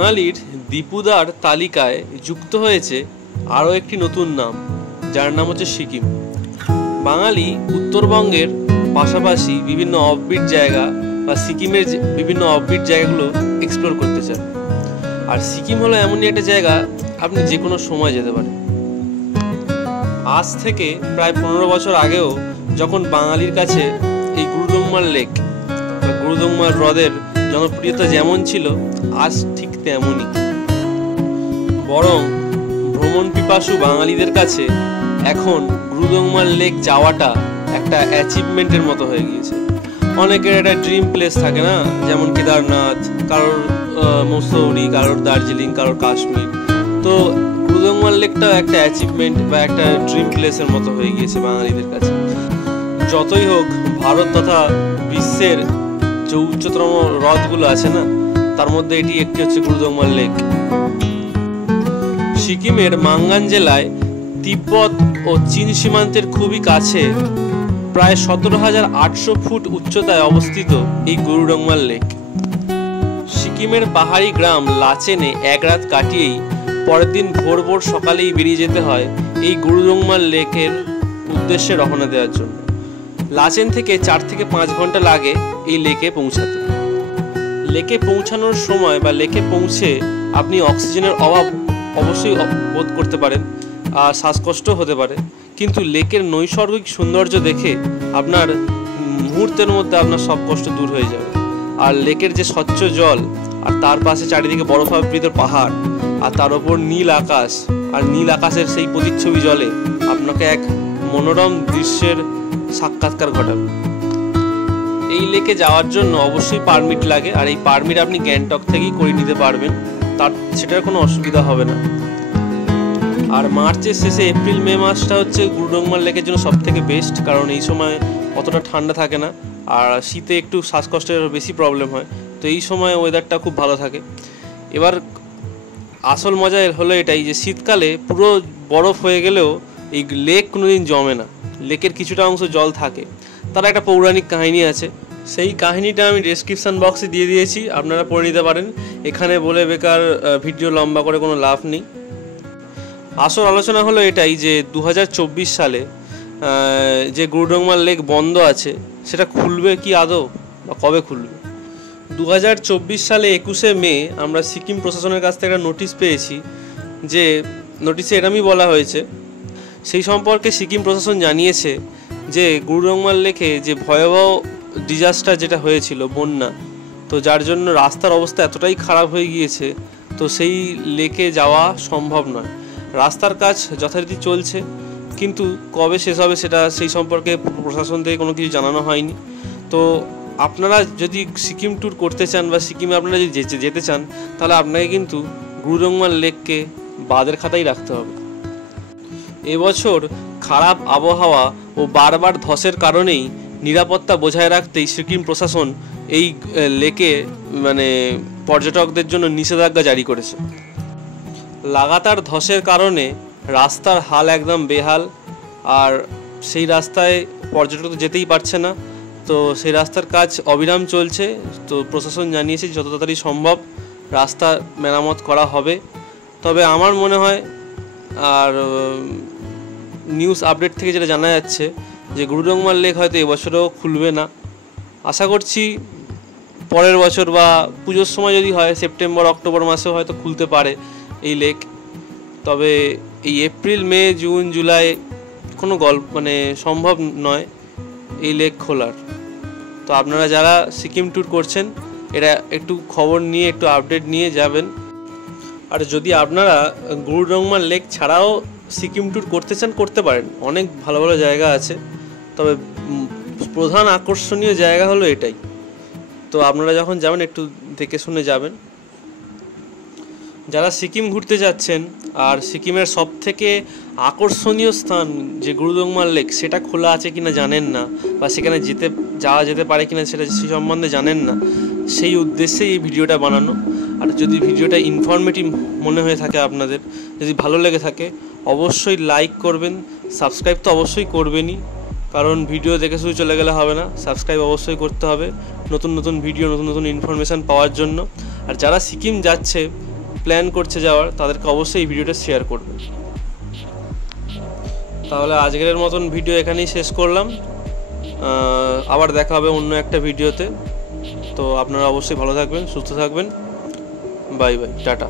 বাঙালির দীপুদার তালিকায় যুক্ত হয়েছে আরও একটি নতুন নাম, যার নাম হচ্ছে সিকিম। বাঙালি উত্তরবঙ্গের পাশাপাশি বিভিন্ন অফবিট জায়গা বা সিকিমের বিভিন্ন অফবিট জায়গাগুলো এক্সপ্লোর করতে চান। আর সিকিম হলো এমনই একটা জায়গা, আপনি যে কোনো সময় যেতে পারেন। আজ থেকে প্রায় 15 বছর আগেও যখন বাঙালির কাছে এই গুরুডংমার লেক বা গুরুডংমার হ্রদের জনপ্রিয়তা যেমন ছিল, আজ ঠিক তেমনই। বরং ভ্রমণ পিপাসু বাঙালিদের কাছে এখন গুরুডংমার লেক যাওয়াটা একটা অ্যাচিভমেন্টের মতো হয়ে গিয়েছে। অনেকের একটা ড্রিম প্লেস থাকে না, যেমন কেদারনাথ, কারোর মসৌরি, কারোর দার্জিলিং, কারোর কাশ্মীর। তো গুরুডংমার লেকটাও একটা অ্যাচিভমেন্ট বা একটা ড্রিম প্লেসের মতো হয়ে গিয়েছে বাঙালিদের কাছে। যতই হোক, ভারত তথা বিশ্বের যে উচ্চতম হ্রদগুলো আছে না, তার মধ্যে এটি একটি হচ্ছে গুরুডংমার লেক। সিকিমের মাঙ্গান জেলায় তিব্বত ও চীন সীমান্তের খুবই কাছে প্রায় 17,800 ফুট উচ্চতায় অবস্থিত এই গুরুডংমার লেক। সিকিমের পাহাড়ি গ্রাম লাচেনে এক রাত কাটিয়েই পরের দিন ভোর ভোর সকালেই বেরিয়ে যেতে হয় এই গুরুডংমার লেকের উদ্দেশ্যে রওনা দেওয়ার জন্য। লাচেন থেকে 4 থেকে 5 ঘন্টা লাগে এই লেকে পৌঁছাতে। লেকে পৌঁছানোর সময় বা লেকে পৌঁছে আপনি অক্সিজেনের অভাব অবশ্যই বোধ করতে পারেন, আর শ্বাসকষ্ট হতে পারে, কিন্তু লেকের নৈসর্গিক সৌন্দর্য দেখে আপনার মুহূর্তের মধ্যে আপনার সব কষ্ট দূর হয়ে যাবে। আর লেকের যে স্বচ্ছ জল, আর তার পাশে চারিদিকে বরফাবৃত পাহাড়, আর তার ওপর নীল আকাশ, আর নীল আকাশের সেই প্রতিচ্ছবি জলে আপনাকে এক মনোরম দৃশ্যের সাক্ষাৎকার ঘটাবে। এই লেকে যাওয়ার জন্য অবশ্যই পারমিট লাগে, আর এই পারমিট আপনি গ্যাংটক থেকেই করে নিতে পারবেন, সেটার কোনো অসুবিধা হবে না। আর মার্চের শেষে এপ্রিল মে মাসটা হচ্ছে গুরুডংমার লেকের জন্য সব থেকে বেস্ট, কারণ এই সময় অতটা ঠান্ডা থাকে না, আর শীতে একটু শ্বাসকষ্টের বেশি প্রবলেম হয়। তো এই সময় ওয়েদারটা খুব ভালো থাকে। এবার আসল মজা হলো এটাই যে শীতকালে পুরো বরফ হয়ে গেলেও এই লেক কোনোদিন জমে না, লেকের কিছুটা অংশ জল থাকে। তার একটা পৌরাণিক কাহিনী আছে, সেই কাহিনীটা আমি ডেসক্রিপশান বক্সে দিয়ে দিয়েছি, আপনারা পড়ে নিতে পারেন। এখানে বলে বেকার ভিডিও লম্বা করে কোনো লাভ নেই। আসল আলোচনা হলো এটাই যে 2024 সালে যে গুরুডংমার লেক বন্ধ আছে, সেটা খুলবে কি আদৌ, বা কবে খুলবে। 2024 সালে 21শে মে আমরা সিকিম প্রশাসনের কাছ থেকে একটা নোটিশ পেয়েছি, যে নোটিশে এরমই বলা হয়েছে, সেই সম্পর্কে সিকিম প্রশাসন জানিয়েছে যে গুরুডংমার লেকে যে ভয়াবহ ডিজাস্টার যেটা হয়েছিল, বন্যা, তো যার জন্য রাস্তার অবস্থা এতটাই খারাপ হয়ে গিয়েছে, তো সেই লেকে যাওয়া সম্ভব নয়। রাস্তার কাজ যথারীতি চলছে, কিন্তু কবে শেষ হবে সেটা সেই সম্পর্কে প্রশাসন থেকে কোনো কিছু জানানো হয়নি। তো আপনারা যদি সিকিম ট্যুর করতে চান বা সিকিমে আপনারা যদি যেতে চান, তাহলে আপনাকে কিন্তু গুরুডংমার লেককে বাদের খাতায় রাখতে হবে। এবছর খারাপ আবহাওয়া ও বারবার ধসের কারণেই নিরাপত্তা বজায় রাখতেই সিকিম প্রশাসন এই লেকে পর্যটকদের জন্য নিষেধাজ্ঞা জারি করেছে। লাগাতার ধসের কারণে রাস্তার হাল একদম বেহাল, আর সেই রাস্তায় পর্যটক যেতেই পারছে না। তো সেই রাস্তার কাজ অবিরাম চলছে। তো প্রশাসন জানিয়েছে যত তাড়াতাড়ি সম্ভব রাস্তা মেরামত করা হবে। তবে আমার মনে হয়, আর নিউজ আপডেট থেকে যেটা জানা যাচ্ছে, যে গুরুডংমার লেক হয়তো এবছরও খুলবে না। আশা করছি পরের বছর বা পুজোর সময় যদি হয়, সেপ্টেম্বর অক্টোবর মাসেও হয়তো খুলতে পারে এই লেক। তবে এই এপ্রিল মে জুন জুলাই কোনো সম্ভব নয় এই লেক খোলার। তো আপনারা যারা সিকিম ট্যুর করছেন, এরা একটু খবর নিয়ে, একটু আপডেট নিয়ে যাবেন। আর যদি আপনারা গুরুডংমার লেক ছাড়াও সিকিম ট্যুর করতে চান, করতে পারেন, অনেক ভালো ভালো জায়গা আছে। তবে প্রধান আকর্ষণীয় জায়গা হলো এটাই। তো আপনারা যখন যাবেন একটু দেখে শুনে যাবেন। যারা সিকিম ঘুরতে যাচ্ছেন আর সিকিমের সবথেকে আকর্ষণীয় স্থান যে গুরুডংমার লেক, সেটা খোলা আছে কিনা জানেন না, বা সেখানে যাওয়া যেতে পারে কিনা সেটা সে সম্বন্ধে জানেন না, সেই উদ্দেশ্যেই এই ভিডিওটা বানানো। আর যদি ভিডিওটা ইনফরমেটিভ মনে হয়ে থাকে, আপনাদের যদি ভালো লেগে থাকে, অবশ্যই লাইক করবেন, সাবস্ক্রাইব তো অবশ্যই করবেনই, কারণ ভিডিও দেখে শুধু চলে গেলে হবে না, সাবস্ক্রাইব অবশ্যই করতে হবে নতুন নতুন ভিডিও, নতুন নতুন ইনফরমেশান পাওয়ার জন্য। আর যারা সিকিম যাচ্ছে প্ল্যান করছে যাওয়ার তাদেরকে অবশ্যই এই ভিডিওটা শেয়ার করবে। তাহলে আজকের মতন ভিডিও এখানেই শেষ করলাম। আবার দেখা হবে অন্য একটা ভিডিওতে। তো আপনারা অবশ্যই ভালো থাকবেন, সুস্থ থাকবেন। Bye bye, tata.